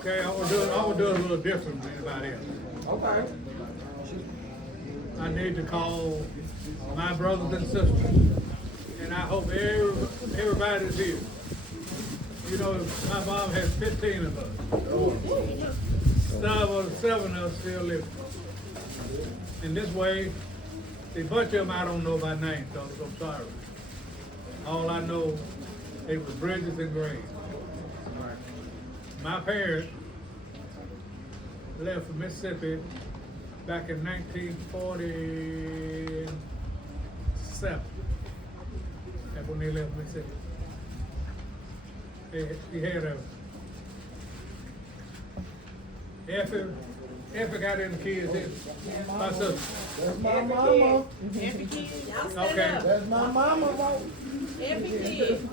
Okay, I'm gonna do it a little different than anybody else. Okay. I need to call my brothers and sisters, and I hope everybody's here. You know, my mom has 15 of us. Seven of us still living. And this way, a bunch of them I don't know by name, so I'm sorry. All I know, it was Bridges and Green. My parents left for Mississippi back in 1947. That's when they left Mississippi. He had a Effie got in the kids in. My sister. That's my mama. Every kid, y'all stand Okay. up. That's my mama. Every kid.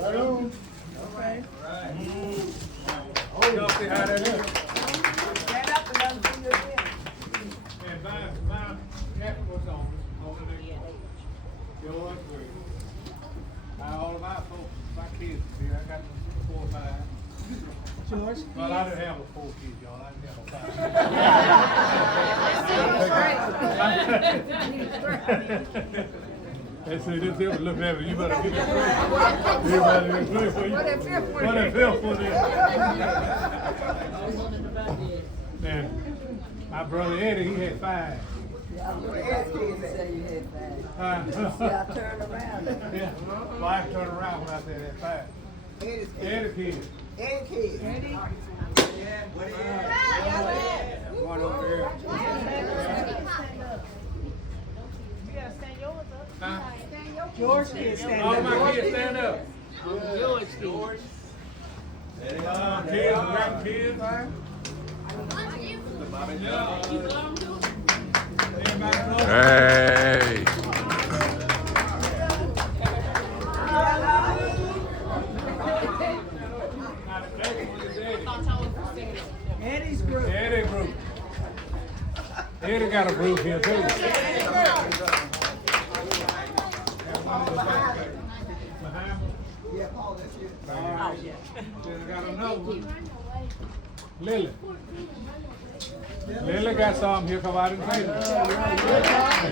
Right on. Okay. Y'all see how that is? Stand up and let them see your head. And my Effie was on the next one. Yours, all of my folks, my kids here, I got 4 or 5. George. Well, I didn't have a 4 kids, y'all. I didn't have a 5. They say this here was looking at me. You better get that 3. You better get 3 for you. What that 5th one is? Man, my brother Eddie, he had 5. Yeah, I'm gonna ask you to say you had 5. See, I turned around. Yeah. Life turned around when I said that 5. Eddie kids. And kids. One over there. Huh? George kids stand All up. my kids stand up. George kids. Kids, grandkids. Everybody know? Hey. Eddie's group. Eddie group. Eddie got a group here too. Behind me. Oh, yeah. Then I got another one. Lily. Lily got some here, come out and say that.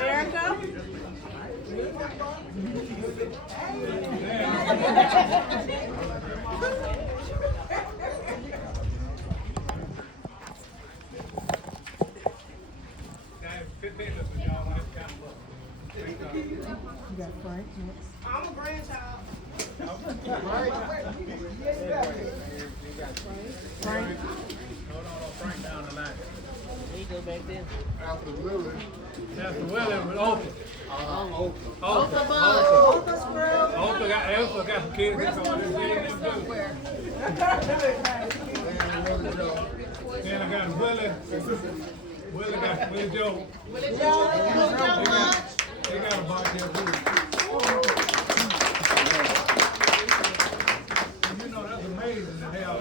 Erica. I'm a grandchild. Frank down the line. He go back there. After Lily. That's the Willie with Oprah. Oprah Oprah got some kids. Then I got Willie. Willie Joe. Willie Joe. They got a bunch here too. You know, that's amazing to have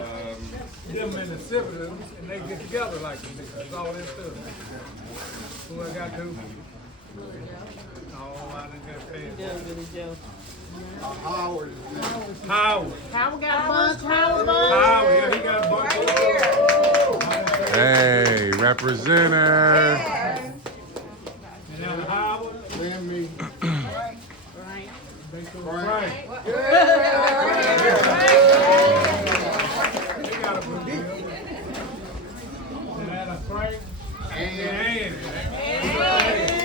them and the siblings and they get together like this. That's all this stuff. Who I got to? Oh, I didn't get paid. Willie Joe. Howard. Howard. Howard got a bunch. Howard Howard, yeah, he got a bunch. Hey, representative. And then Howard. Then me. Right. They got a group here. And then a Frank. And Andy. Hey.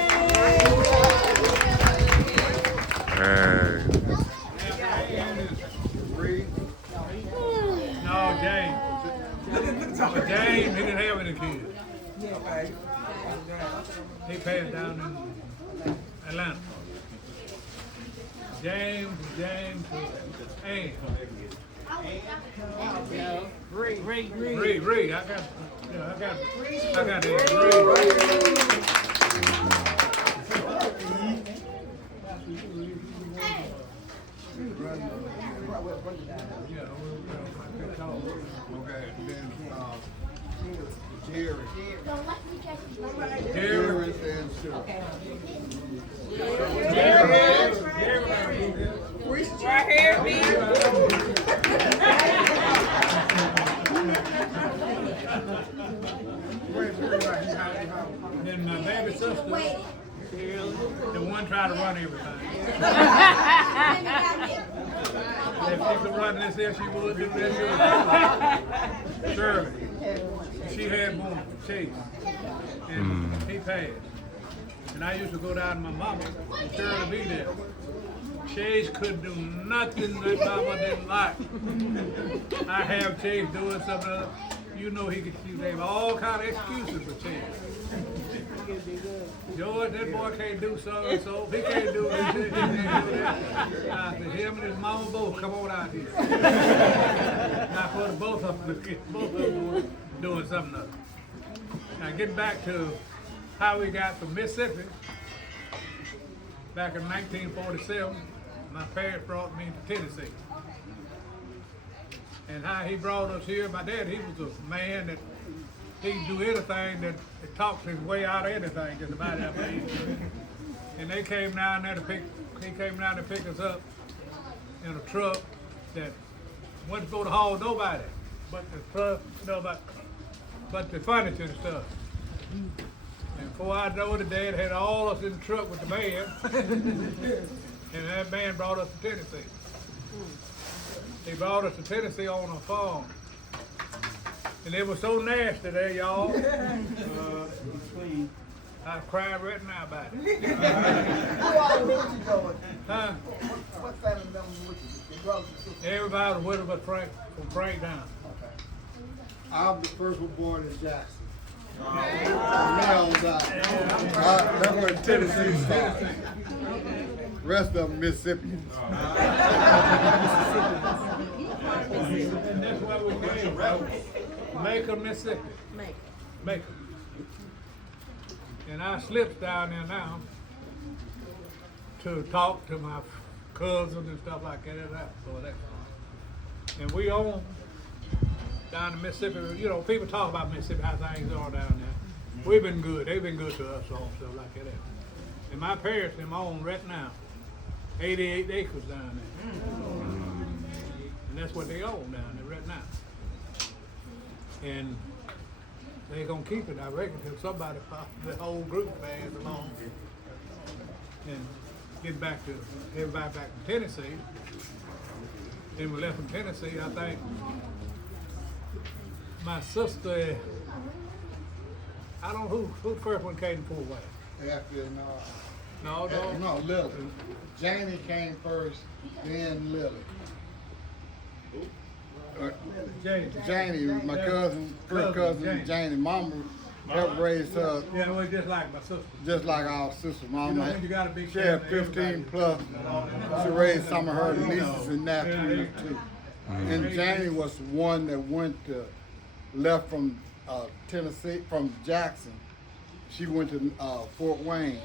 No, James. But James, he didn't have any kids. He passed down in Atlanta. James, and Reed. Reed. I got that. Reed. Okay. Then Jerry. Jerry. And Sue. Jerry. Right here, me. And then my baby sister, the one tried to run everything. If she could run this here, she would do this. Shirley. She had one, Chase. And he passed. And I used to go down to my mama and Shirley be there. Chase could do nothing that mama didn't like. I have Chase doing something else. You know he have all kind of excuses for Chase. George, that boy can't do so and so. He can't do this. He can't do that. I said, him and his mama both come on out here. Now for the both of them were doing something else. Now getting back to how we got from Mississippi, back in 1947, my parents brought me to Tennessee. And how he brought us here, my dad, he was a man that he'd do anything that talked his way out of anything, just about that way. And they came down there to pick us up in a truck that wasn't supposed to haul nobody, but the truck, but the furniture and stuff. And before I know it, Dad had all us in the truck with the man, and that man brought us to Tennessee. He brought us to Tennessee on a farm. And it was so nasty there, y'all. I cry right now about it. Who all was with you, George? Huh? What family members was with you? Your brothers and sisters? Everybody was with us but Frank, from Frank down. I'm the first one born in Jackson. That's where Tennessee started. Rest of them Mississippians. And that's where we came from. Macon, Mississippi. Macon. And I slips down there now to talk to my cousins and stuff like that. And we own down in Mississippi. You know, people talk about Mississippi, how things are down there. We've been good. They've been good to us on stuff like that. And my parents, them own right now 88 acres down there. And that's what they own down there right now. And they're gonna keep it, I reckon, till somebody, the whole group passes along. And get back to everybody back in Tennessee. Then we left from Tennessee, I think. My sister, I don't know who the first one came to Fort Wayne. After No. no, Lily. Janie came first, then Lily. Janie, my cousin, first cousin, Janie. Mama helped raise her Yeah, it was just like my sister. just like our sister. Mama, when you got a big she had family, 15 plus. She raised some of her nieces and nephews too. And Janie was the one that left from Tennessee, from Jackson. She went to Fort Wayne.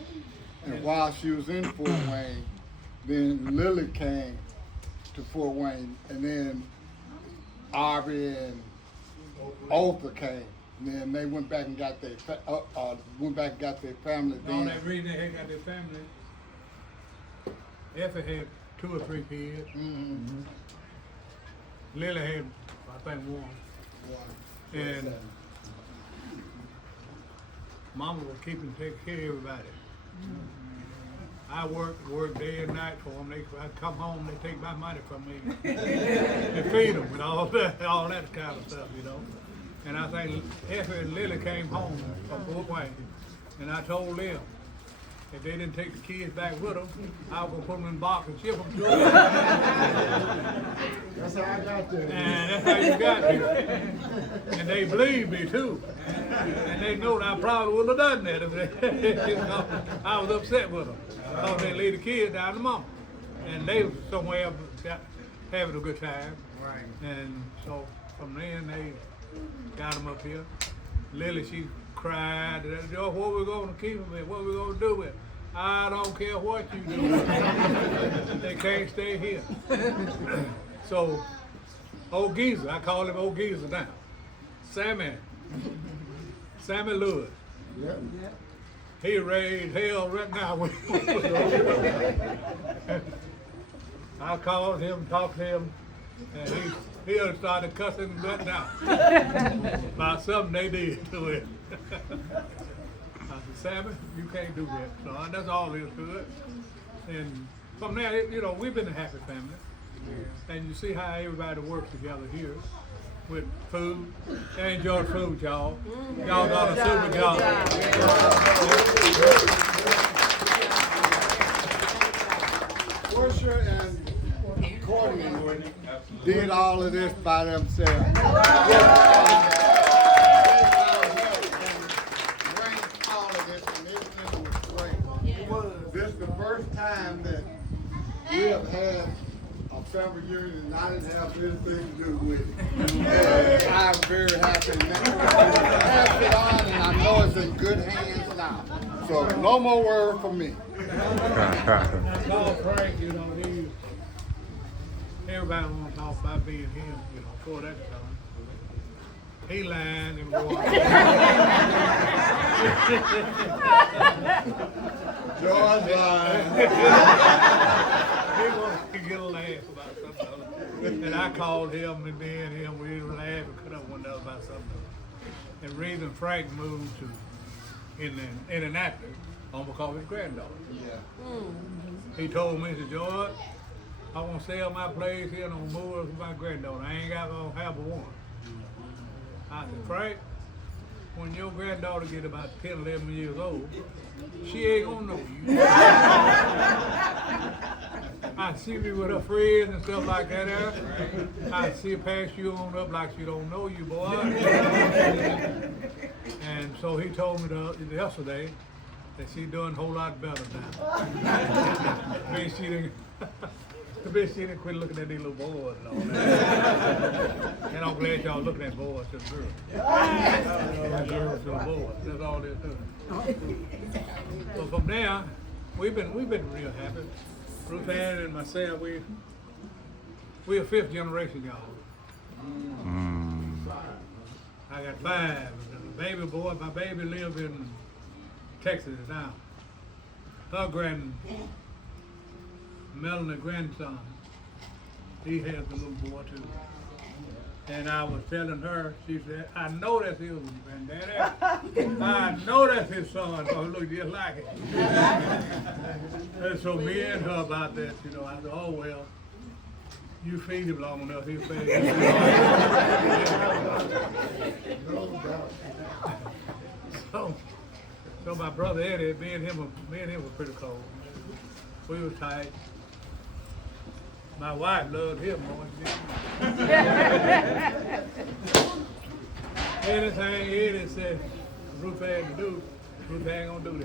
And while she was in Fort Wayne, then Lily came to Fort Wayne, and then Arby and Otha came. And then they went back and got their family. The only reason they had got their family, Effie had 2 or 3 kids. Mm-hmm. Lily had, I think, 1. And Mama was taking care of everybody. I worked day and night for them. I'd come home, they take my money from me to feed them and all that kind of stuff, you know. And I think Effie and Lily came home from Fort Wayne, and I told them if they didn't take the kids back with them, I was gonna put them in a box and ship them to them. That's how I got there. And that's how you got here. And they believe me too. And they know that I probably wouldn't have done that if they, I was upset with them. I thought they'd leave the kids down to mama. And they was somewhere else having a good time. Right. And so from then they got them up here. Lily, she cried, "Oh, what we gonna keep them with? What we gonna do with it? I don't care what you do. They can't stay here." So, old geezer, I call him old geezer now. Sammy Lewis. Yeah. He raised hell right now. I called him, talked to him, and he started cussing and gutting out about something they did to him. I said, Sammy, you can't do that, son. That's all there is to it. And from there, you know, we've been a happy family. And you see how everybody works together here with food. They enjoy food, y'all. Y'all done a super job. Worship and Courtney did all of this by themselves. All of this, and everything was great. This is the first time that we have had a family reunion and I didn't have anything to do with it. And I'm very happy now. Pass it on, and I know it's in good hands now. So no more word from me. Call Frank, you know, everybody wants to talk about being him, you know, for that time. He lying and boy. George lying. He wants to get a laugh about something. And I called him, and me and him, we were laughing and cut up one another about something. And the reason Frank moved to Indianapolis, on because of his granddaughter. Yeah. He told me, he said, George, I want to sell my place here and I'm gonna move with my granddaughter. I ain't got no half a one. I said, Frank, when your granddaughter get about 10, 11 years old, she ain't gonna know you. I see me with her friends and stuff like that there. I see her pass you on up like she don't know you, boy. And so he told me yesterday that she's doing a whole lot better now. Maybe she didn't quit looking at these little boys and all that. And I'm glad y'all looking at boys to the girls. Girls to the boys. That's all they're doing. So from there, we've been real happy. Ruth Ann and myself, we're fifth generation, y'all. I got 5. Baby boy, my baby lives in Texas now. Her Melanie grandson, he has a little boy too. And I was telling her, she said, I know that's his granddaddy. I know that's his son, oh, look just like it. And so me and her about that, you know, I said, oh well, you feed him long enough, he'll feed you. So my brother Eddie, me and him were pretty close. We were tight. My wife loved him more than me. Anything Eddie said Ruth had to do, Ruth ain't gonna do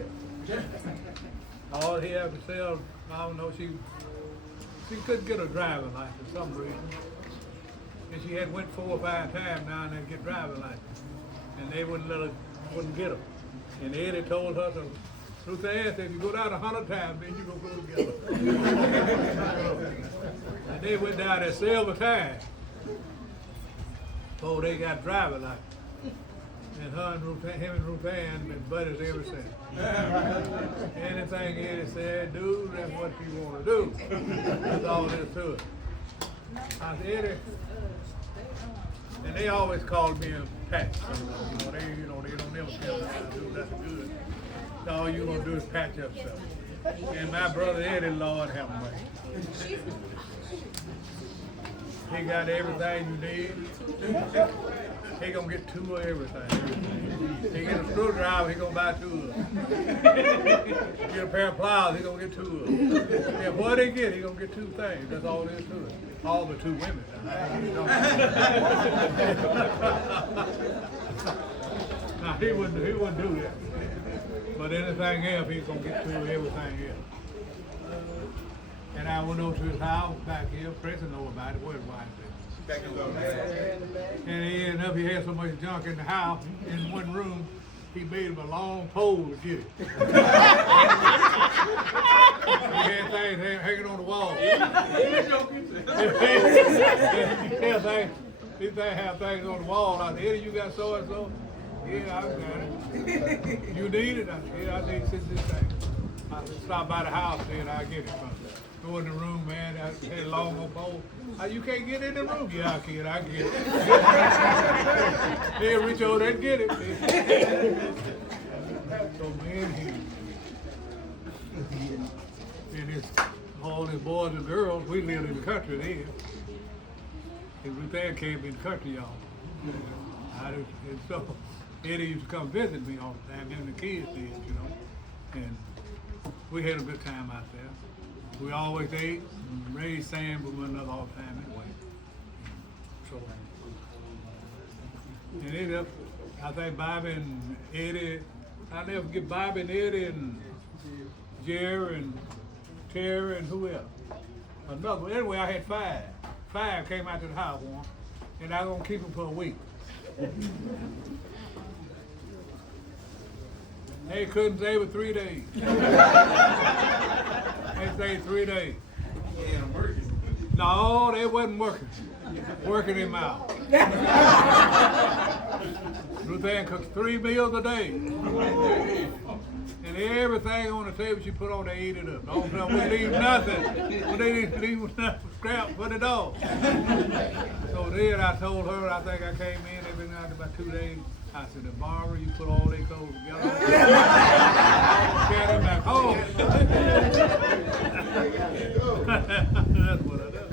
that. All he had to sell, I don't know, she couldn't get a driving license for some reason. And she had went 4 or 5 times now and then to get driving license. And they wouldn't get her. And Eddie told her to, Ruth Ann said, if you go down 100 times, then you gonna go together. And they went down there several times. So they got driving license. And him and Ruth Ann been buddies ever since. Anything Eddie said, do, that's what you want to do. That's all there is to it. I said, Eddie, and they always called me a patch. They don't never tell me how to do nothing good. All you gonna do is patch up stuff. And my brother Eddie, Lord have mercy. He got everything you need. He gonna get 2 of everything. He get a screwdriver, he gonna buy 2 of them. Get a pair of pliers, he gonna get 2 of them. Yeah, what he get, he gonna get 2 things. That's all there is to it. All the 2 women. Now, he wouldn't do that. But anything else, he's gonna get 2 of everything else. And I went over to his house back here. Preston know about it. Where's his wife? And he ended up, he had so much junk in the house, in one room, he made him a long pole to get it. He had things hanging on the wall. These things have things on the wall. I said, Eddie, you got so and so? Yeah, I got it. You need it? I said, yeah, I need this thing. I said, stop by the house then I'll get it from you. Go in the room, man. I had a long old pole. You can't get in the room. Yeah, I can. I get it. Hey, reach over there and get it. So man, and it's all these boys and girls. We lived in the country then. And Ruth Ann came in the country, y'all. And so Eddie used to come visit me all the time, him and the kids did, you know. And we had a good time out there. We always ate and raised sand with one another all the time anyway. So, and ended up, I think Bobby and Eddie, I'll never forget Bobby and Eddie and Jerry and Terry and who else? Another. Anyway, I had five. Five came out to the house one, and I was gonna keep them for a week. They couldn't stay for 3 days. They stayed 3 days. No, they wasn't working. Working him out. Ruth Ann cooks 3 meals a day. And everything on the table she put on, they eat it up. Don't tell we leave nothing. But they didn't leave enough scrap for the dog. So then I told her, I think I came in, they've been out about 2 days. I said, Barbara, you put all their clothes together. Carry them back home. That's what I done.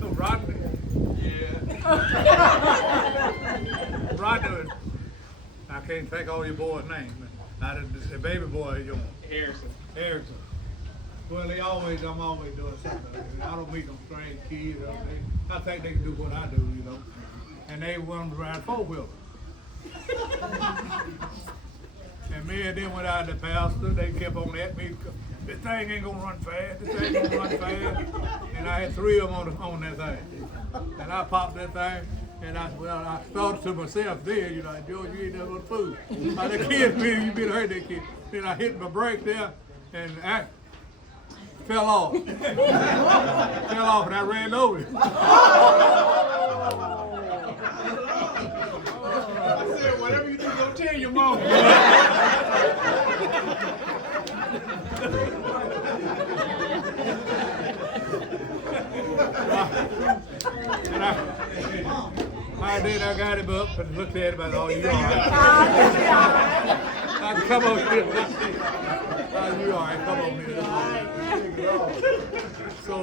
So Rodney, yeah. Rodney, I can't think all your boys' names. The baby boy, yours. Harrison. Well, I'm always doing something. I don't meet them strange kids. I think they can do what I do, you know. And they wanted to ride 4-wheelers. And me and them went out to the pastor. They kept on at me. This thing ain't gonna run fast. This thing gonna run fast. And I had 3 of them on that thing. And I popped that thing. And I thought to myself then, you know, George, you ain't nothing but food. Like the kids, man, you better hurt that kid. Then I hit my brake there, and I fell off. Fell off, and I ran over him. I said, whatever you do, don't tell your mom. I did, I got him up and looked at him, I thought, you all right? I come over here. You all right, come over here. So,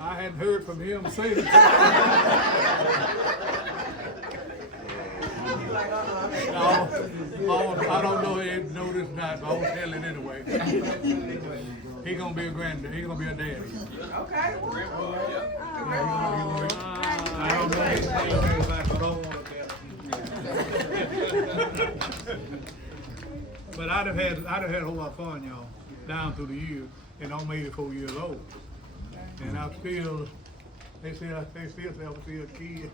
I hadn't heard from him since. No, I don't know if he know this night, but I won't tell it anyway. He gonna be a granddad. He gonna be a daddy. Okay. I don't know anything about, but I don't want to tell. But I'd have had a whole lot of fun, y'all, down through the years, and I'm 84 years old, and I'm still. They still say I'm still a kid.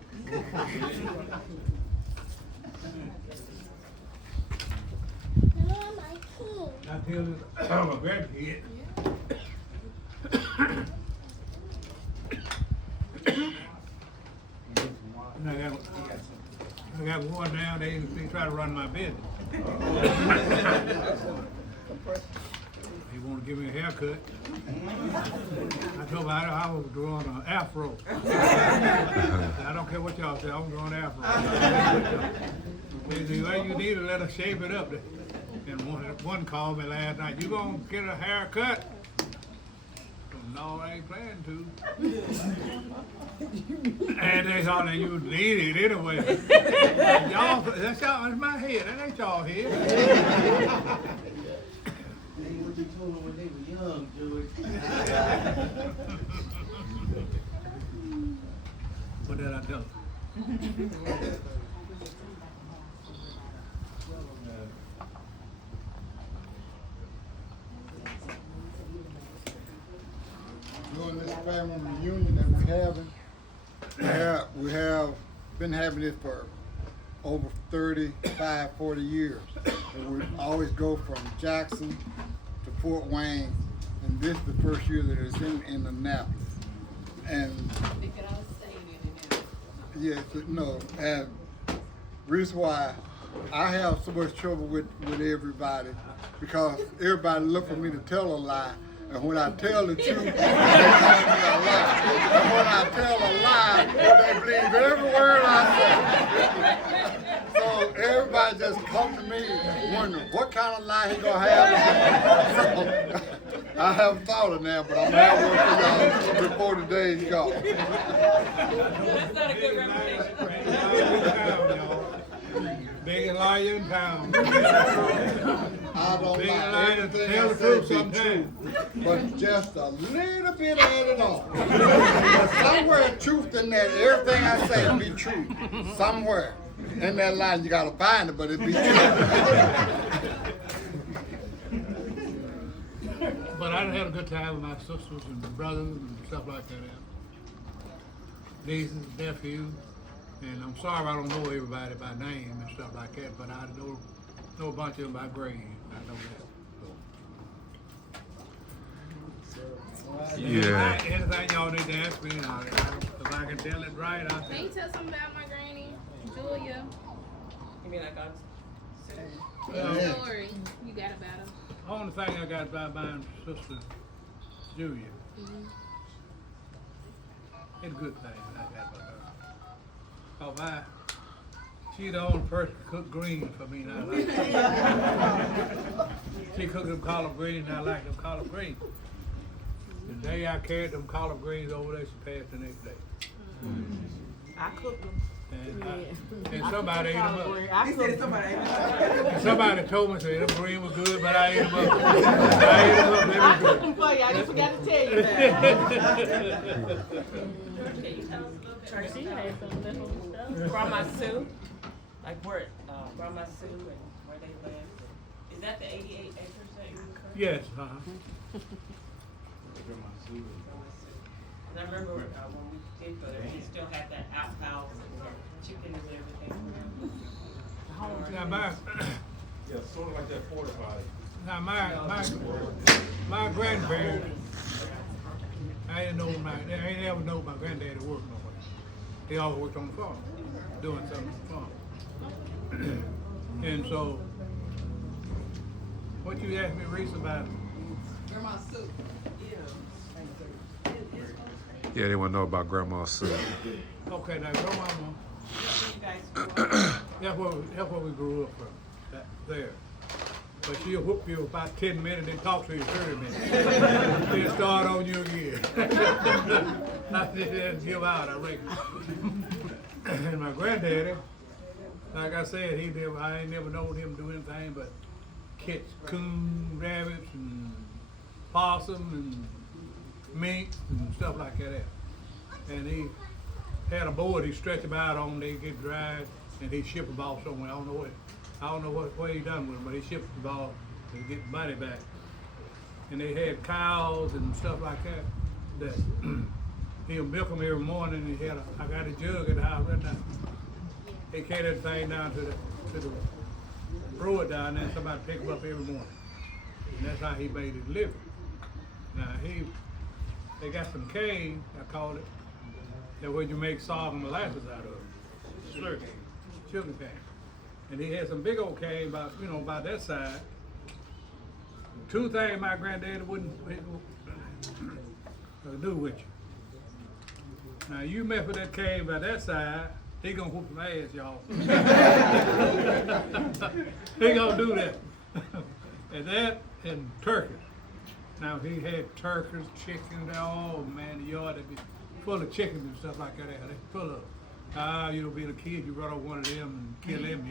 I tell this, I'm a grandkid. And I got one now, they try to run my business. They want to give me a haircut. I told them I was growing an afro. I don't care what y'all say, I'm growing an afro. They say, well, you need to let us shape it up. And one called me last night, you gonna get a haircut? No, I ain't planning to. And they thought that you need it anyway. Y'all, that's my head, that ain't y'all head. What you told them when they were young, George. What did I do? During this family reunion that we're having, we have been having it for over 35, 40 years. And we always go from Jackson to Fort Wayne, and this is the first year that it's in Annapolis. And yes, no, and reason why I have so much trouble with everybody because everybody look for me to tell a lie. And when I tell the truth, they call me a lie. And when I tell a lie, they believe every word I say. So everybody just come to me wondering what kind of lie he gonna have. So, I haven't thought of that, but I'm gonna have one for y'all before the day's gone. That's not a good reputation. Biggest liar in town. I don't Big lie. liar, Everything tell I the say truth be sometimes. true, but just a little bit added on. But somewhere truth in that, everything I say be true. Somewhere in that line you gotta find it, but it be true. But I done had a good time with my sisters and brothers and stuff like that. Nieces, nephews, and I'm sorry I don't know everybody by name and stuff like that, but I know a bunch of them by grade. I know that. Yeah. Anything y'all need to ask me, if I can tell it right, I'll Can tell you it. tell something about my granny, Julia? You mean like us? Well, Yeah. Story you got about her. the only thing I got about my sister, Julia, it's a good thing I got about her. She the only person who cook greens for me now. She cooked them collard greens and I like them collard greens. The day I carried them collard greens over there, she passed the next day. I cooked them. And somebody ate them up. I cooked them. And somebody told me, say, them green was good, but I ate them up. I ate them up, they I was cooked good. them for you. I just forgot to tell you that. Can you tell us a little bit? She had some little stuff. Grandma Sue. Like where, Grandma Sue and where they live. Is that the 88 acres that you occurred? Yes, And I remember when we did go there, he still had that outhouse and chickens and everything. Now Yeah, sort of like that fortified. my grandparents, I didn't know they ain't ever know my granddaddy worked no way. He always worked on the farm, doing something on the farm. And so, what you asked me, Reese, about? Grandma Sue. Yeah, they want to know about Grandma's son. Okay, now grandmama, that's where we grew up from, there. But she'll whoop you about 10 minutes and talk to you 30 minutes. She'll start on you again. I didn't give out, I reckon. And my granddaddy, like I said, I ain't never known him do anything but catch coon, rabbits, and possum, and mink, and stuff like that. And he had a board he stretched them out on, they get dried, and he ship them off somewhere. I don't know what he done with them, but he shipped them off to get the money back. And they had cows and stuff like that he'll milk them every morning. And I got a jug at the house right now. He carried that thing down to the brewer down there, and somebody pick them up every morning. And that's how he made his living. Now they got some cane, I call it, that where you make salt and molasses out of. Sugar cane. And he had some big old cane about that size. Two things my granddaddy wouldn't do with you. Now you mess with that cane by that side, he gonna whoop some ass, y'all. He gonna do that. And that and turkeys. Now he had turkeys, chickens, oh man, the yard would be full of chickens and stuff like that. They full of. Being a kid, you run over one of them and kill him.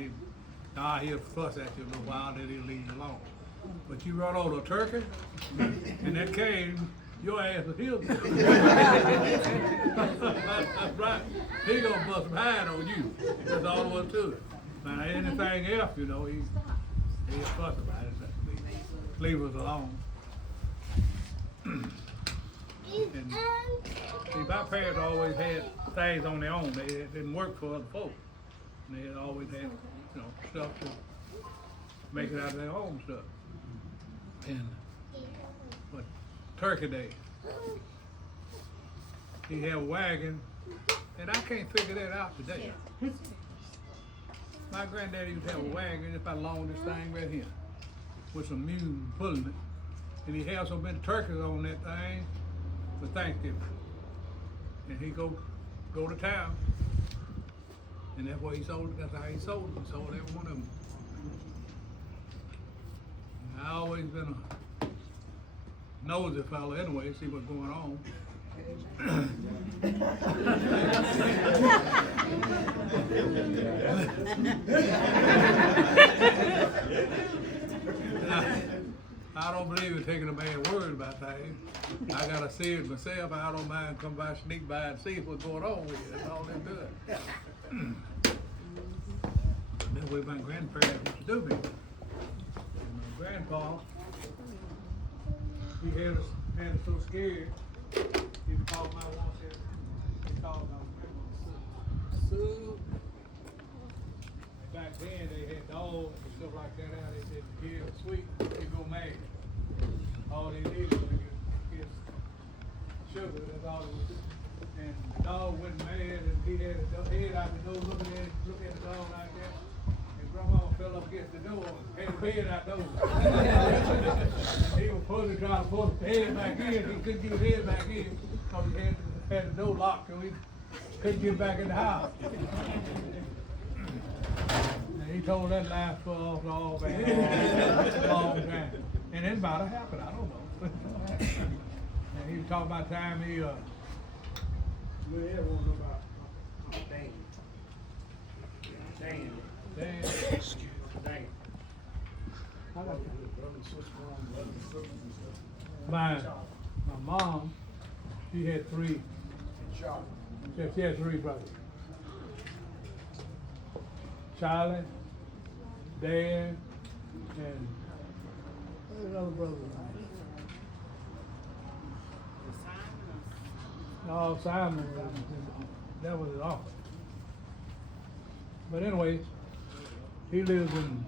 He'll fuss at you a little while, then he'll leave you alone. But you run over a turkey, and that cane, your ass will heal. That's right. He gonna bust some hide on you. That's all there was to it. Now anything else, he'll fuss about it. Leave us alone. And see, my parents always had things on their own. They didn't work for other folks. And they had always had, stuff to make it out of their own stuff. And but Turkey Day, he had a wagon, and I can't figure that out today. My granddaddy used to have a wagon just about long this thing right here, with some mules pulling it, and he had so many turkeys on that thing for Thanksgiving. And he go to town, and that's what he sold. That's how he sold them. He sold every one of them. And I always been a nosy fella anyway, see what's going on. I don't believe in taking a bad word about things. I gotta see it myself. I don't mind come by, sneak by, and see what's going on with you. That's all they do. That's the way my grandparents used to do me. And my grandpa, he had us so scared. He called my one said, he called my grandma Sue. And back then they had dogs and stuff like that out. They said the kid was sweet, he'd go mad. All they did was get sugar, that's all it was. And the dog went mad and he had his head out the door looking at the dog like that. And grandma fell up against the door and had his head out the door. And he was pulling, trying to pull his head back in. He couldn't get his head back in because he had the door locked, so he couldn't get back in the house. And he told that lie for all back a long time. And it's about to happen, I don't know. And he was talking about the time he, we ever want to know about Dan. My mom, she had three. She had three brothers. Charlie, Dan, and what's his other brother? No, Simon, that was his uncle. But anyway, he lives in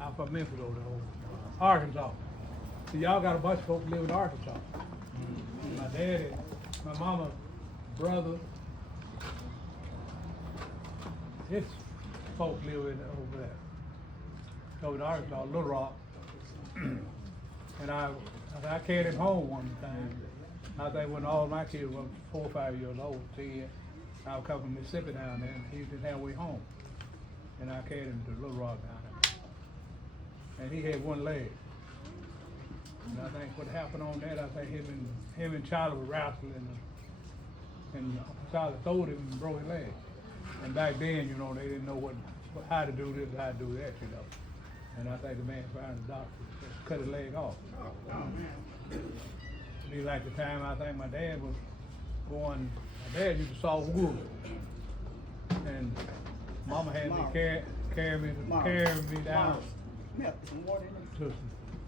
out from Memphis over there, Arkansas. See, y'all got a bunch of folks live in Arkansas. My daddy, my mama, brother, his folks live in over there. Over in Arkansas, Little Rock. And I carried him home one time. I think when all my kids were 4 or 5 years old, 10, I would come from Mississippi down there, and he was halfway home. And I carried him to Little Rock down there. And he had one leg. And I think what happened on that, I think him and Charlie were wrestling, and Charlie throwed him and broke his leg. And back then, you know, they didn't know how to do this, how to do that, you know. And I think the man found the doctor, just cut his leg off. Be like the time I think my dad was going, my dad used to saw wood. And mama had me carry me down to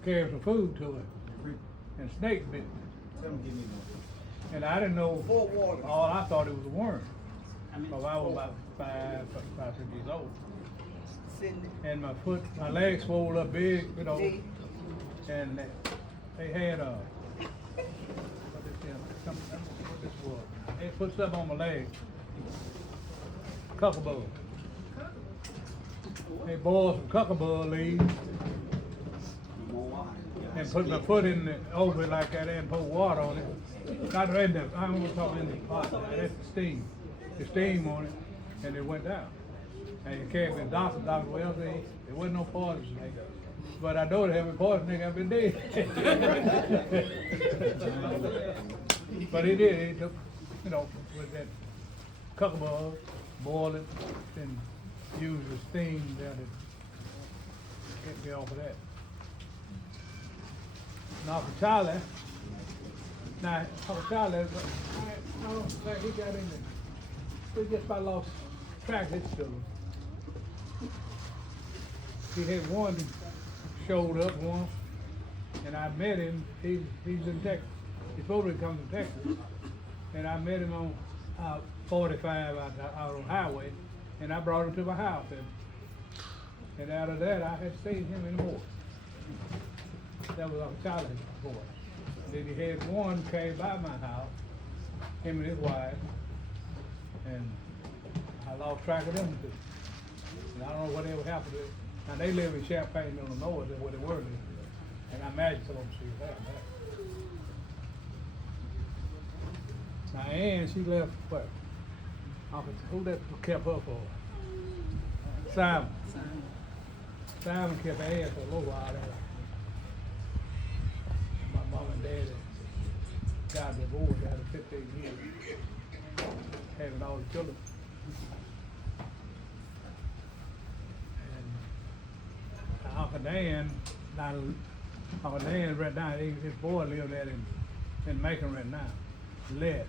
carry some food to it. And snake bit me. And I didn't know, all I thought it was a worm. Because I was about 5, 6 years old. And my legs swole up big, you know. And they had what this was. They put something on my leg. Cuckabug. They boiled some cuckabug leaves and put my foot in the over it like that and put water on it. Not in the, I don't want to talk in the pot. That's the steam. The steam on it, and it went down. And you carried me to the doctor, well, there wasn't no poison snake. But I know that every poison snake I've been dead. But he did. He took, you know, with that cuckabug, boil it, and use the steam that it get me off of that. Now for Charlie, I don't think he got in there. We just about lost track of his children. He had one showed up once, and I met him. He's in Texas. He's supposed to come to Texas, and I met him on 45 out on the highway, and I brought him to my house. And out of that, I hadn't seen him anymore. That was on Charlie's boy. Then he had one came by my house, him and his wife, And I lost track of them too. And I don't know what ever happened to them. Now they live in Champaign, Illinois, that's where they were living. And I imagine some of them still there. Now Ann, she left what? Who that kept her for? Simon. Simon kept Ann for a little while there. My mom and dad got divorced after 15 years, having all the children. And Uncle Dan right now, his boy lives there in Macon right now. Les.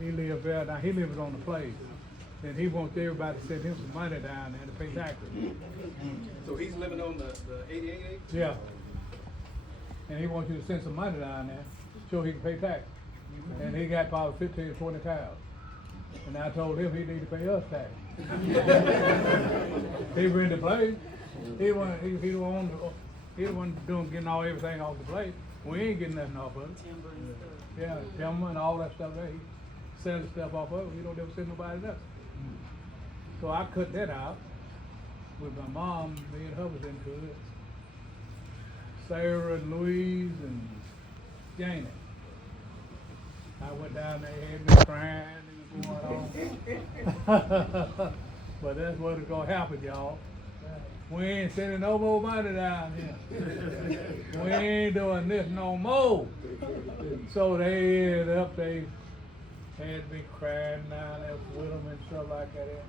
He lives there now. He lives on the place, and he wants everybody to send him some money down there to pay taxes. So he's living on the 88 acres? Yeah. And he wants you to send some money down there so he can pay tax. And he got probably 15 or 20,000. And I told him he need to pay us tax. He rented the place. He wasn't getting everything off the place. We ain't getting nothing off of it. Timber and stuff. Yeah, timber and all that stuff there. He selling stuff off of it. He don't ever send nobody nothing. So I cut that out with my mom. Me and her was into it. Sarah and Louise and Janie. I went down there, had me crying and going on. But that's what is gonna happen, y'all. We ain't sending no more money down here. We ain't doing this no more. So they ended up, they had me crying down there with them and stuff like that.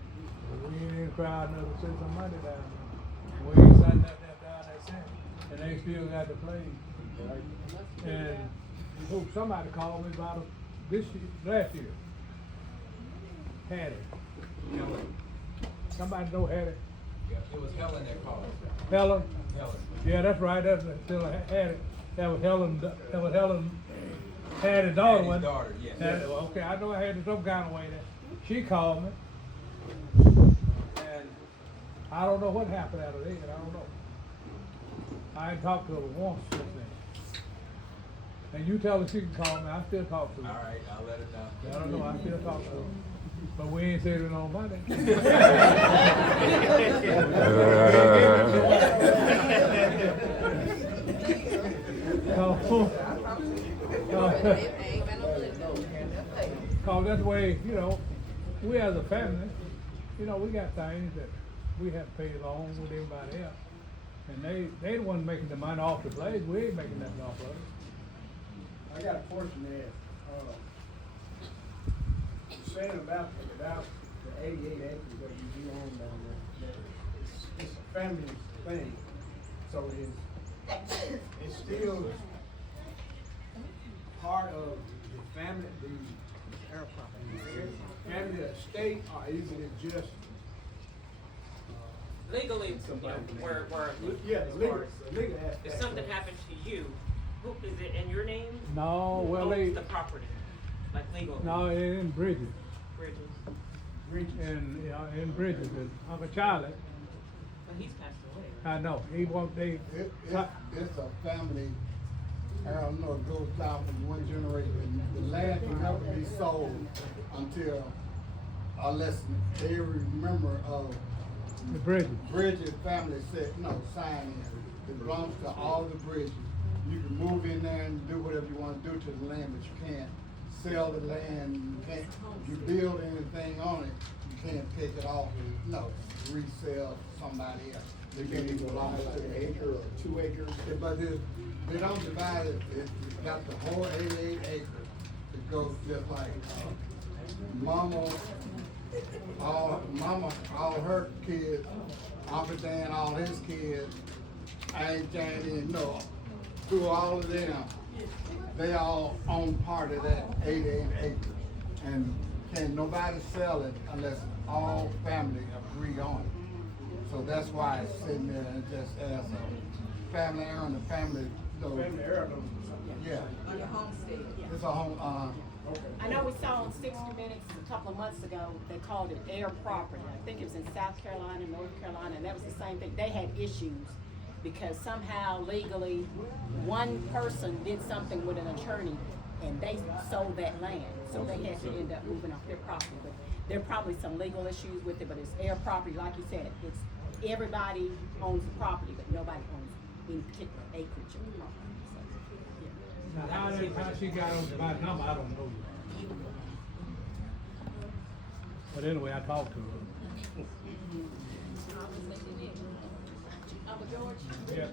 We ain't crying enough to send some money down there. We ain't sending nothing down there since. And they still got the plane. And somebody called me about it last year. Hattie. Somebody know Hattie? Yeah, it was Helen that called. Helen? Helen. Yeah, that's right. That's still Hattie. That was Helen. Hattie's daughter. Hattie's daughter, yes. Okay, I know I had some kind of way there. She called me. And I don't know what happened out of there. I don't know. I ain't talked to her once since then. And you tell her she can call me, I still talk to her. All right, I'll let it know. I don't know, I still talk to her. But we ain't saving no money. Cause that's the way, we as a family, we got things that we have to pay along with everybody else. And they the ones making the money off the place. We ain't making nothing off of it. I got a question there. You're saying about the 88 acres that you own down there, that it's a family thing. So it's still part of the family, the family estate, or is it just Legally, we're yeah, the legal aspect. if something happened to you, who is it in your name? No, Who well owns the property, like legally? no, in Bridges. Bridges. In Bridges, and Uncle Charlie, But he's passed away. I know, he won't, It's a family, I don't know, it goes down from one generation. The land can never be sold unless they remember the Bridges. Bridges family said, sign in. It belongs to all the Bridges. You can move in there and do whatever you want to do to the land, but you can't sell the land. You can't, if you build anything on it, you can't take it off and, resell to somebody else. They can't even belong to an acre or 2 acres. But they don't divide it. It's got the whole 88 acres. It goes just like Mama, all her kids, Uncle Dan, all his kids, Aunt Janie, through all of them, they all own part of that 88 acres. And can nobody sell it unless all family agree on it. So that's why it's sitting there and just as a family heirloom, the family. Family heirloom. Yeah. On your homestead. It's a home, I know we saw on 60 Minutes a couple of months ago, they called it air property. I think it was in South Carolina, North Carolina, and that was the same thing. They had issues because somehow legally, one person did something with an attorney and they sold that land, so they had to end up moving off their property. But there are probably some legal issues with it, but it's their property, like you said, it's, everybody owns the property, but nobody owns any particular acreage of the property, so, yeah. Now, how she got on my number, I don't know. But anyway, I talked to her. Uncle George? Yeah.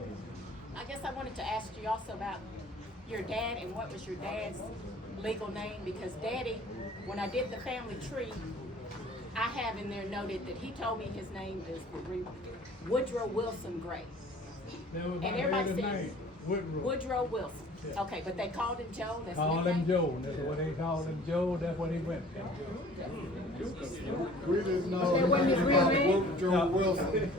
I guess I wanted to ask you also about your dad and what was your dad's legal name, because Daddy, when I did the family tree, I have in there noted that he told me his name is Woodrow Wilson Gray. That was my And everybody daddy's says name, Woodrow. Woodrow Wilson. Yeah. Okay, but they called him Joe, that's Call his him name? Joe, that's what they called him Joe, that's what he went. We didn't know That wasn't his anything real about name? Woodrow Wilson.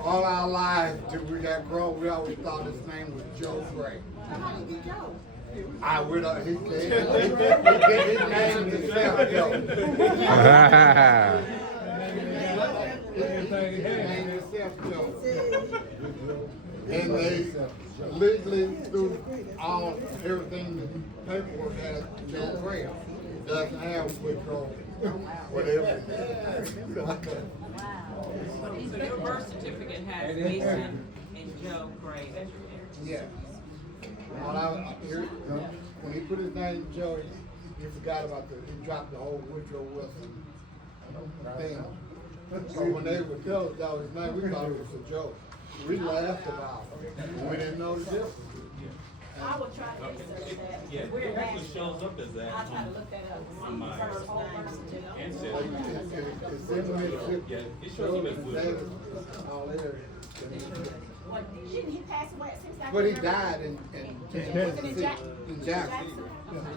All our lives till we got grown, we always thought his name was Joe Gray. How you get Joe? I would, he gave his name himself, Joe. His name himself, Joe. And they legally through everything, paperwork has Joe Gray. It doesn't have Woodrow, whatever. So your birth certificate has Mason and Joe Gray as your parents? Yeah. When he put his name Joe, he forgot about he dropped the whole Woodrow Wilson thing. So when they would tell us that was his name, we thought it was a joke. We laughed about it. We didn't know the difference. I will try to research that. Yeah, We're it back. actually shows up as that I'll try to look that up. on my First name. ancestry. It's in Mississippi. Yeah, it shows up as Woodrow. All there. What, didn't he pass away at 6? But he died in Wasn't it in Jackson.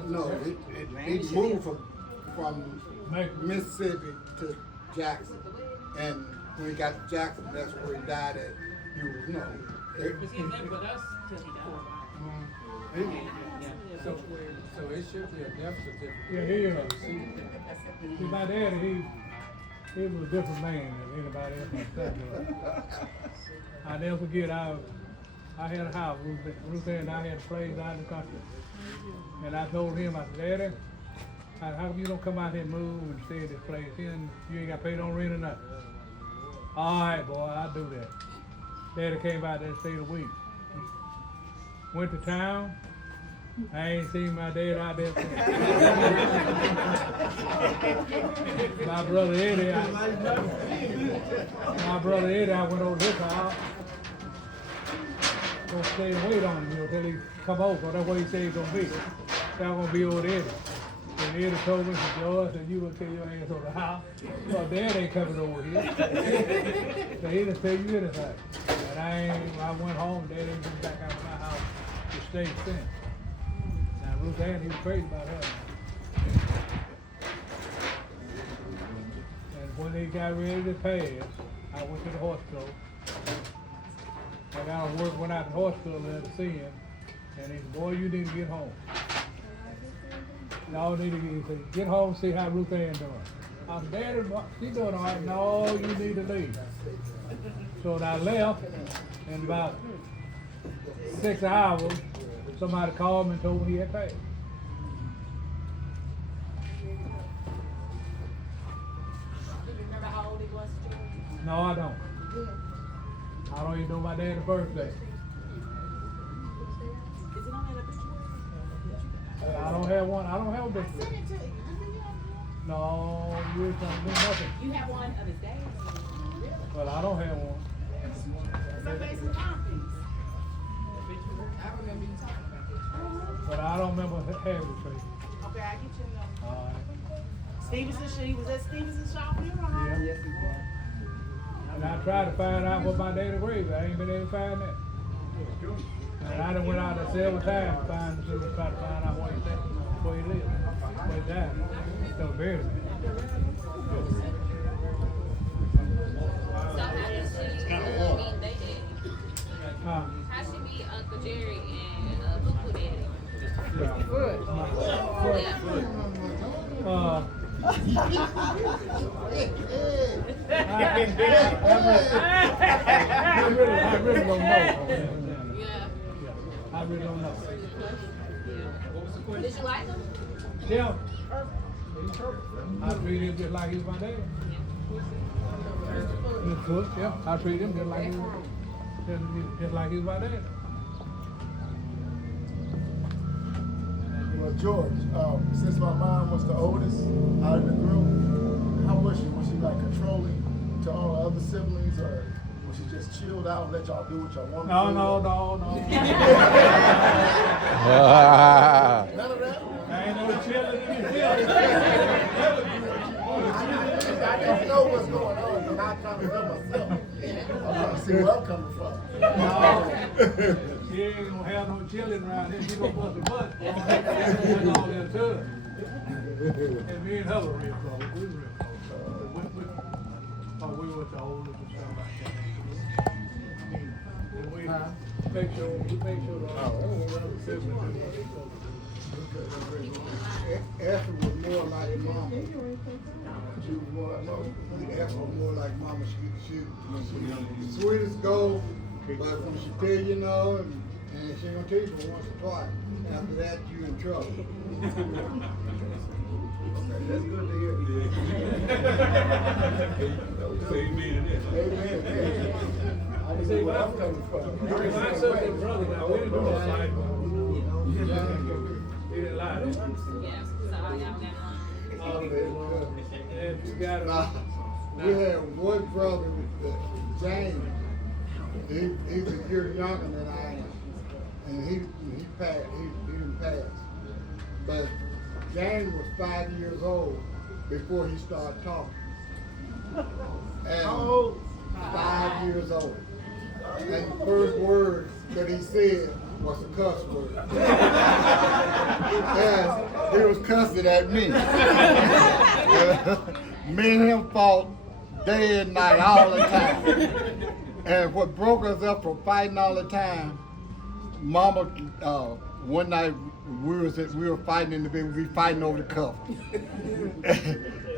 No, he moved from Mississippi to Jackson. And when he got to Jackson, that's where he died at. He was, Because he lived with us till he died. So it should be a death certificate. Yeah, he is. See, my daddy, he was a different man than anybody else on Saturday. I never forget, I had a house, Ruth and I had a place out in the country. And I told him, I said, Daddy, how come you don't come out here and move and stay at this place? And you ain't got paid on rent or nothing. All right, boy, I'll do that. Daddy came out there and stayed a week. Went to town. I ain't seen my dad out there. My brother Eddie, I went over to his house. Gonna stay and wait on him, till he come over. That's what he said he's gonna be. So I'm gonna be over Eddie. And Eddie told me, George, that you gonna tell your ass over the house. Well, Dad ain't coming over here. So he didn't tell you anything. And I went home, Dad ain't been back out of my house to stay since. Now, Ruth Ann, he was crazy about her. And when they got ready to pass, I went to the hospital. I got to work, went out to the hospital there to see him. And he said, boy, you need to get home. No, he said, get home and see how Ruth Ann doing. I said, Daddy, she doing all right. No, you need to leave. So I left, and about 6 hours, somebody called me and told me he had passed. Do you remember how old he was, George? No, I don't. I don't even know my dad's birthday. Is it on that obituary? I don't have one. I don't have a birthday. No, you ain't gonna do nothing. You have one of his days? Really? But I don't have one. Somebody's in copies. But I don't remember having it. Okay, I get you a number. All right. Stevenson, he was at Stevenson shopping around. Yeah. And I tried to find out what my daddy grave is. I ain't been able to find that. And I done went out there several times to try to find out where he lived, where he died. So buried him. So how does she meet they daddy? Huh? How she meet Uncle Jerry and Boo Daddy? I really don't know. Yeah. I really don't know. Yeah. What was the question? Did you like him? Yeah. He's perfect. I treat him just like he's my dad. He's good, yeah. I treat him just like he's my dad. Well, George, since my mom was the oldest out of the group, how was she? Was she like controlling to all the other siblings, or was she just chilled out and let y'all do what y'all wanted to do? No. None of that? I ain't no chilling in the hill. I didn't know what's going on, but I'm trying to know myself. I'm trying to see where I'm coming from. She ain't gonna have no chilling around here. She gonna bust a butt. That's all there to it. And me and her were real close. We were real close. We were the oldest and stuff like that. And we make sure the other siblings do what they supposed to do. Esther was more like mama. She was more like mama. Esther was more like mama. She sweet as gold, but when she tell you no, and she gonna tell you for once or twice. After that, you in trouble. Okay, that's good to hear. Amen. I just see where I'm coming from. My sister and brother, now, we didn't do no fight, but he didn't lie. Yeah. So all y'all got And you got We had one brother, James. He's a year younger than I am, and he didn't pass. But James was 5 years old before he started talking. And 5 years old. And the first word that he said was a cuss word. And he was cussing at me. Me and him fought day and night all the time. And what broke us up from fighting all the time, Mama, one night we were fighting in the bed, we fighting over the cover.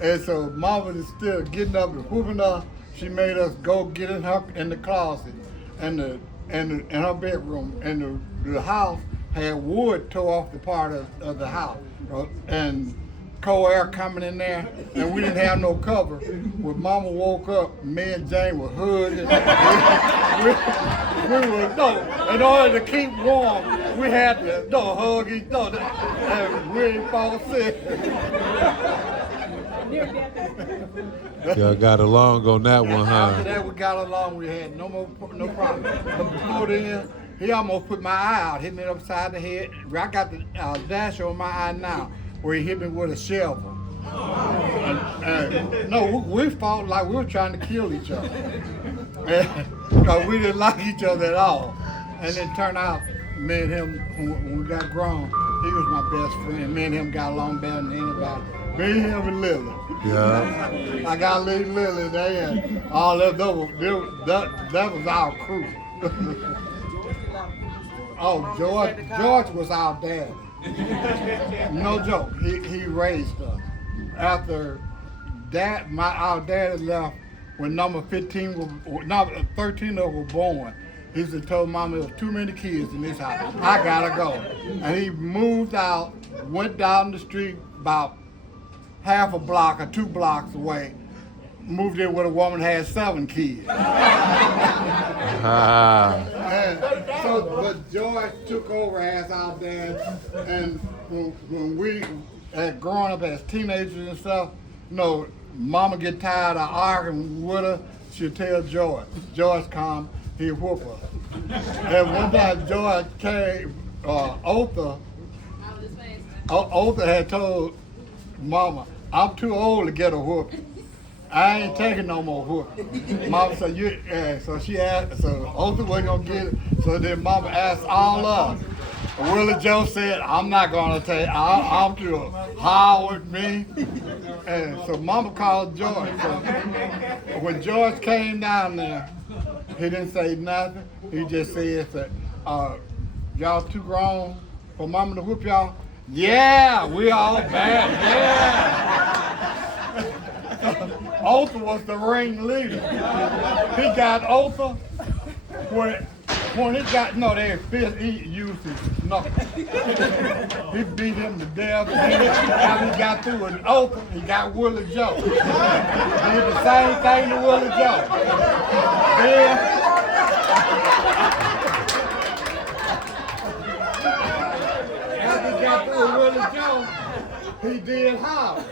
And so Mama is still getting up and whooping us. She made us go get in the closet and in her bedroom, and the house had wood tore off the part of the house, and cold air coming in there, and we didn't have no cover. When Mama woke up, me and Jane were hugging. we were in order to keep warm, we had to hug each other, and we didn't fall sick. Y'all got along on that one, After huh? that, we got along. We had no problem. But before then, he almost put my eye out, hit me upside the head. I got the dash on my eye now, where he hit me with a shovel. No, we fought like we were trying to kill each other. Because we didn't like each other at all. And it turned out, me and him, when we got grown, he was my best friend. Me and him got along better than anybody. Me, him, and Lily. Yeah. I got Lily there, and all that was our crew. Oh, George was our dad. No joke. He raised us. After that, our dad left when number 13 of them were born. He said, told Mama there was too many kids in this house. I gotta go. And he moved out, went down the street about half a block or 2 blocks away, moved in with a woman that had 7 kids. And so, but George took over as our dad, and when we had grown up as teenagers and stuff, Mama get tired of arguing with her, she'll tell George. George come, he'll whoop her. And one time George came, Otha had told Mama, I'm too old to get a whooping. I ain't taking no more whooping. Mama said, so she asked, so Otha wasn't gonna get it. So then Mama asked all of us. Willie Joe said, I'm not gonna take, I'm through. Howard, me. And so Mama called George. So when George came down there, he didn't say nothing. He just said, y'all too grown for Mama to whoop y'all? Yeah, we all bad, yeah. Otha was the ring leader. He got Otha when When he got, no, they fist, he used his knuckles. He beat him to death. And then after he got through with Oakland, he got Willie Joe. He did the same thing to Willie Joe. Then, after he got through with Willie Joe, he did Howard.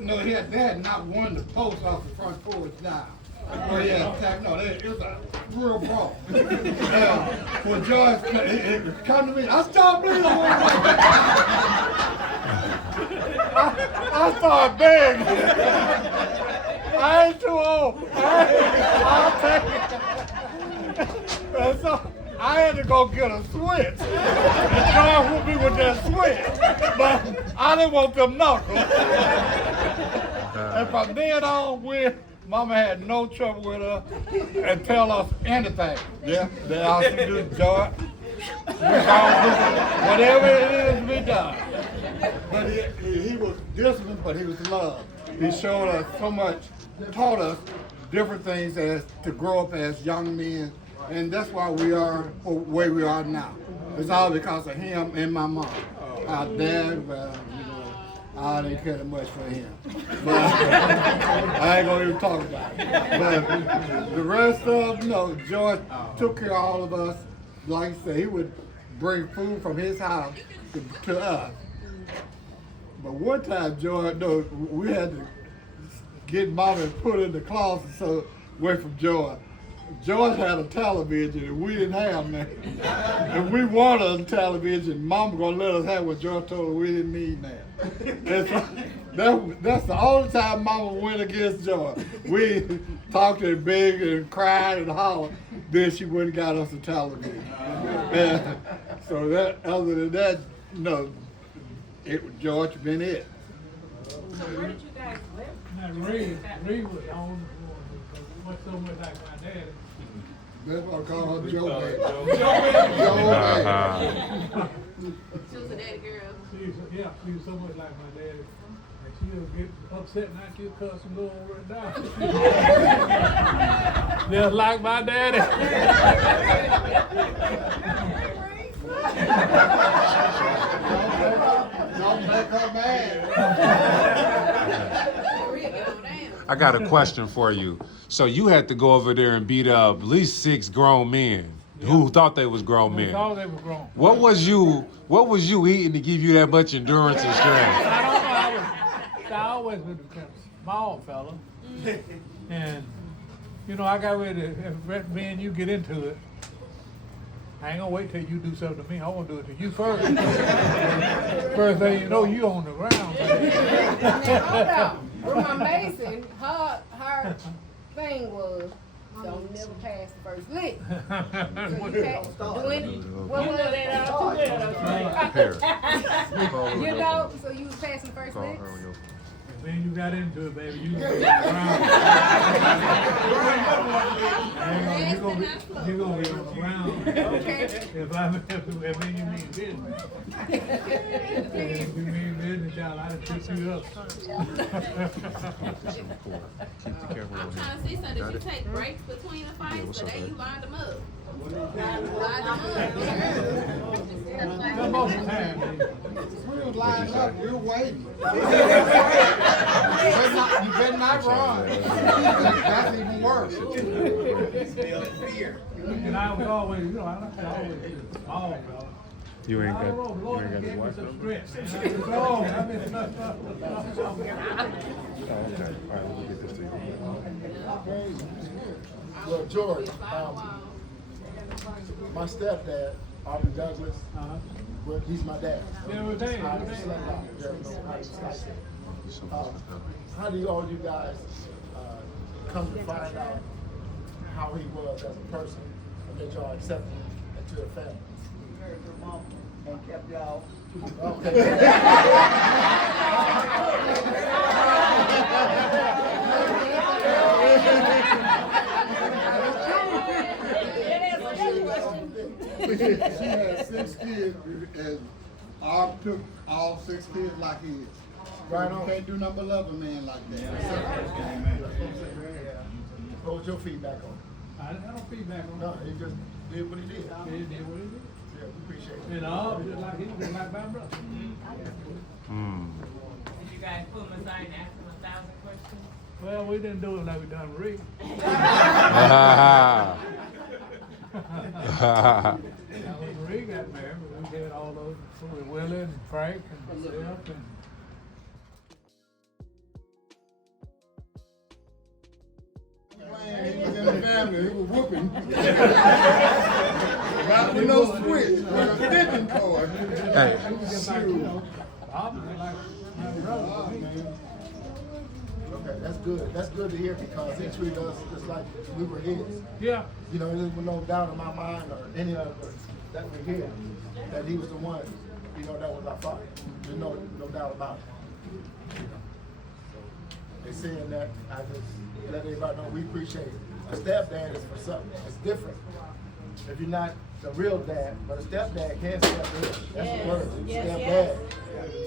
No, they had not won the post off the front porch down. Oh yeah, no, it was a real brawl. When George come to me, I started bleeding. I started begging. I ain't too old. I'll take it. And so I had to go get a switch. George would be with that switch, but I didn't want them knuckles. And from then on, Mama had no trouble with her and tell us anything. Yeah, they all she do, George. Whatever it is, be done. But he was disciplined, but he was loved. He showed us so much, taught us different things as to grow up as young men, and that's why we are where we are now. It's all because of him and my mom. Our dad, well, I didn't care much for him. But I ain't gonna even talk about it. But the rest of them, George took care of all of us. Like I said, he would bring food from his house to us. But one time, George, we had to get Mama and put in the closet away from George. George had a television and we didn't have none. And we wanted a television. Mama gonna let us have what George told her we didn't need that. That's the only time Mama went against George. We talked and begged and cried and hollered. Then she went and got us a television. And so that, other than that, George been it. So where did you guys live? Now, Ray was the only one who was so much like my dad. That's why I call her Joe Baby. She was a daddy girl. She was so much like my daddy. And she'll get upset and she'll cuss and go over and down. Just like my daddy. Don't make her mad. I got a question for you. So you had to go over there and beat up at least 6 grown men who thought they was grown men. Thought they were grown. What was you eating to give you that much endurance and strength? I don't know. I always was a small fella. And, I got ready to, if me and you get into it, I ain't gonna wait till you do something to me. I want to do it to you first. First thing you know, you on the ground. With my Mason, her thing was, don't never pass the first lick. So you can't do any, what was it? So you was passing the first licks? Then you got into it, baby. You gonna be you're gonna be around. Okay. If me you mean business. If you mean business, y'all, I'd took you up. I'm trying to see, so did you take breaks between the fights, but then you lined them up? Most of the time, baby. We was lined up, we were waiting. You better not run. That's even worse. And I was always, I like to always be small, fella. You ain't got the wife. Oh, Well, George, my stepdad, Aubrey Douglas, well, he's my dad. Yeah, we're there. How do all you guys come to find out how he was as a person and that y'all accepted him into your family? And kept y'all. Okay. She had 6 kids, and Arb took all 6 kids like he is. Right You on. can't do nothing but love a man like that. Hold your feet back on. I had no feedback on No, it. he just did what he did. He did what he did. Yeah, we appreciate it. And all, just like he was like my brother. Mm. Did you guys pull him aside and ask him 1,000 questions? Well, we didn't do it like we done Rick. Now, when Rick got married, we had all those, with Willie and Frank and myself and. He was in the family, he was whooping. Not with no switch, with a dipping cord. Hey. Just like, you know, obviously like my brother. to me. Okay, that's good. That's good to hear because he treated us just like we were his. Yeah, You know, there's no doubt in my mind or any of us that we're here that he was the one. You know, that was our father. There's no doubt about it. You know. So they saying that, I just let everybody know we appreciate it. A stepdad is for something. It's different. If you're not the real dad, but a stepdad can step in. That's the word. Stepdad.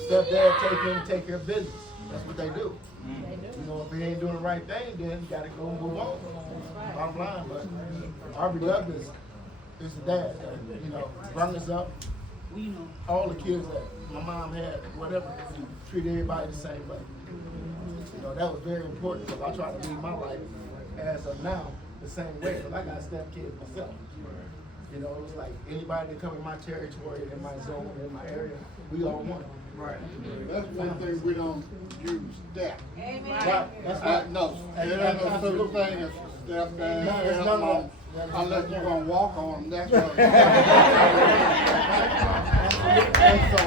Stepdad take care of business. That's what they do. You know, if he ain't doing the right thing, then you gotta go and move on. Bottom line, but Harvey Douglas is the dad that, you know, brought us up. All the kids that my mom had, whatever, he treated everybody the same way. You know, that was very important because I try to live my life as of now the same way because I got stepkids myself. You know, it was like anybody that come in my territory, in my zone, in my area, we all one. Right. That's one thing we don't use step. Right. That's right. No, there ain't no such thing as step dad, No, there's none of that. unless you're gonna walk on them, that's what. And so,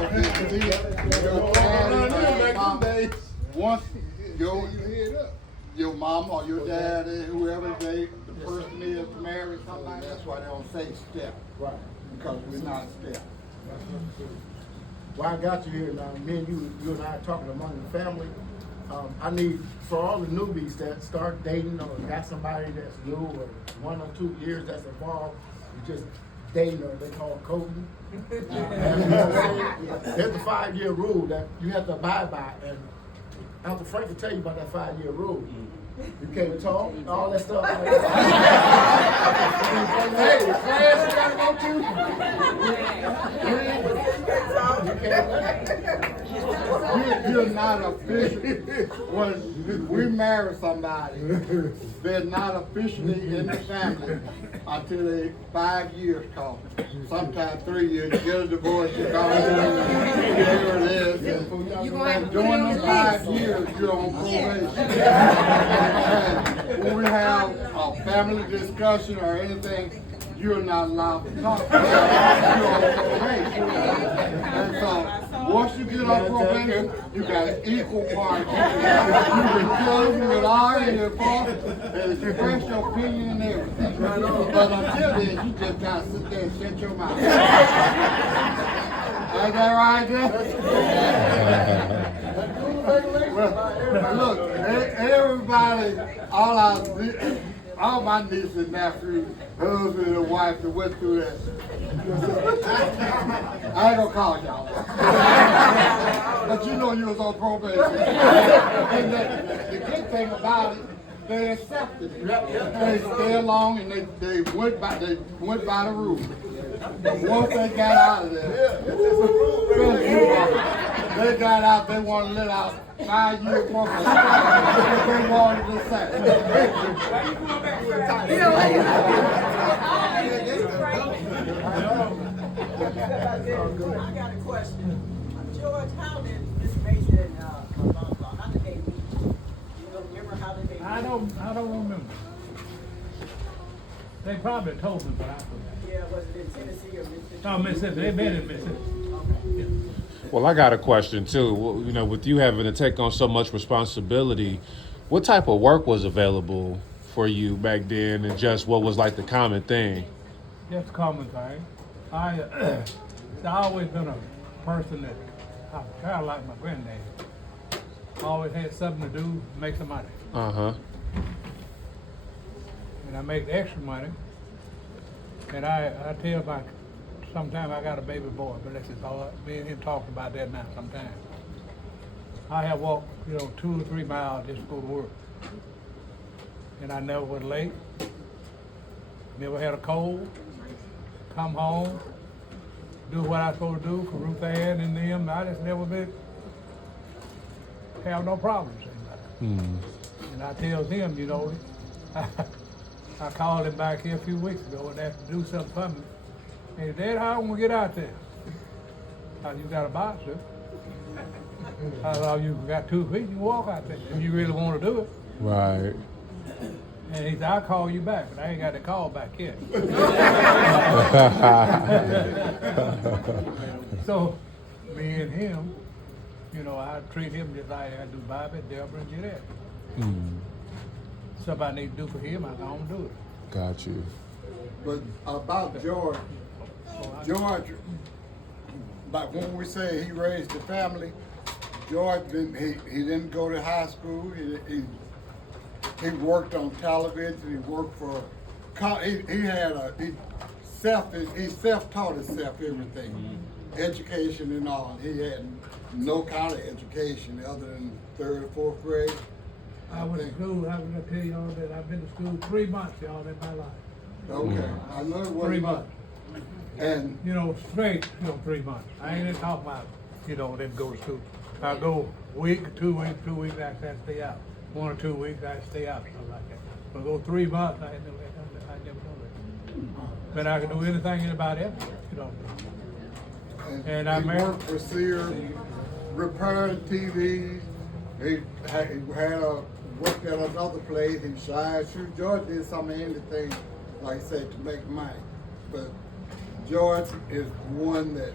your dad, once your mom or your dad, whoever the person is married, something like that, that's why they don't say step. Right. Because we're not step. Well, I got you here now. Me and you and I are talking among the family. I need, for all the newbies that start dating or got somebody that's new or 1 or 2 years that's involved, you just dating or they call it courting. There's the 5-year rule that you have to abide by. And Uncle Frank will tell you about that 5-year rule. You can't talk, all that stuff. Hey, class you gotta go to. You're not officially, when we marry somebody, they're not officially in the family until they 5 years come. Sometimes 3 years, you get a divorce, you go whatever it is. And during those 5 years, you're on probation. And when we have a family discussion or anything, you're not allowed to talk. You're on probation. And so, once you get on probation, you got an equal part. You can judge, you can argue, your fault, and express your opinion and everything. But until then, you just gotta sit there and shut your mouth. Ain't that right, Jeff? Well, look, everybody, all my nieces and nephews, husband and wife that went through that. I ain't gonna call y'all. But you know you was on probation. And the good thing about it, they accepted it. They stayed along and they went by the rules. Once they got out of there, they got out, they wanted to let out 5 years more. They wanted to say. I got a question. George, how did Miss Mason and how did they meet? You remember how did they meet? I don't remember. They probably told me, but I forgot. Yeah, was it in Tennessee or Mississippi? No, Mississippi. They've been in Mississippi. Yeah. Well, I got a question too. Well, you know, with you having to take on so much responsibility, what type of work was available for you back then, and just what was like the common thing? Just a common thing. I've always been a person that I kind of like my granddad. Always had something to do, make some money. Uh-huh. And I make extra money. And I tell my, sometimes I got a baby boy, but that's just all, me and him talking about that now sometimes. I have walked, 2 or 3 miles just to go to work. And I never was late. never had a cold, come home, do what I supposed to do for Ruth Ann and them. I just never been, have no problems. And I tell him, you know, I called him back here a few weeks ago and asked to do something for me. Hey, Dad, how I'm gonna get out there? I said, you got a bicycle. I said, you got 2 feet, you can walk out there if you really want to do it. Right. And he said, I'll call you back, but I ain't got the call back yet. So, me and him, you know, I treat him just like I do Bobby, Deborah, and Jeanette. Something I need to do for him, I'm gonna do it. Got you. But about George, but when we say he raised the family, George he didn't go to high school. He worked on television. He worked for. He self-taught himself everything, education and all. He had no kind of education other than 3rd or 4th grade. I went to school, I was gonna tell y'all that I've been to school 3 months, y'all, in my life. Okay, I know it wasn't 3 months. And You know, straight, 3 months. I ain't even talking about, didn't go to school. I go week, 2 weeks, 2 weeks, I have to stay out. 1 or 2 weeks, I stay out, something like that. But go 3 months, I never know that. But I can do anything anybody else, And I he married. worked for Sears, repairing TVs. He worked at another place. He shined shoes. George did anything, like I said, to make money. But George is one that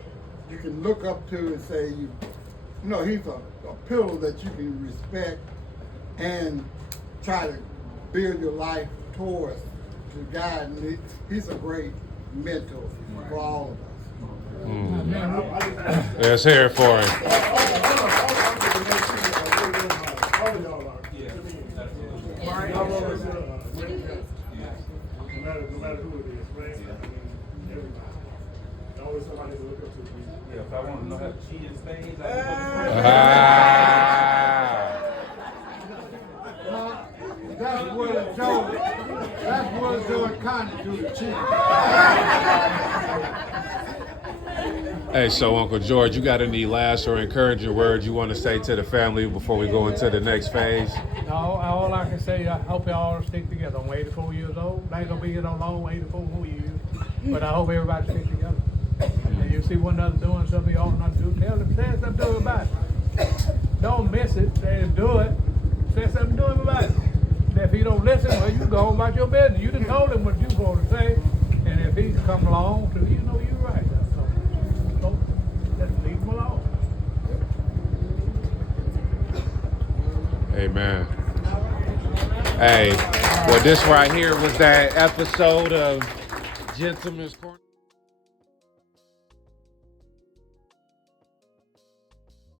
you can look up to and say, he's a pillar that you can respect and try to build your life towards to guide. And he's a great mentor for all of us. Let's hear it for him. No matter who it is, right? Everybody. Always somebody to look up to. Yeah, if I want to know how to cheat and things, That's what George Connie do to cheat. Hey, so Uncle George, you got any last or encouraging words you want to say to the family before we go into the next phase? No, all I can say, I hope y'all stick together. I'm 84 years old. I ain't gonna be here no long, 84 more years. But I hope everybody stick together. And you see one another doing something you ought not to do, tell them, say something to them about it. Don't miss it, say do it. Say something to him about it. And if he don't listen, well, you go on about your business. You done told him what you supposed to say. And if he's come along to, you're right. So just leave him alone. Amen. Hey, well, this right here was that episode of Gentleman's Corner.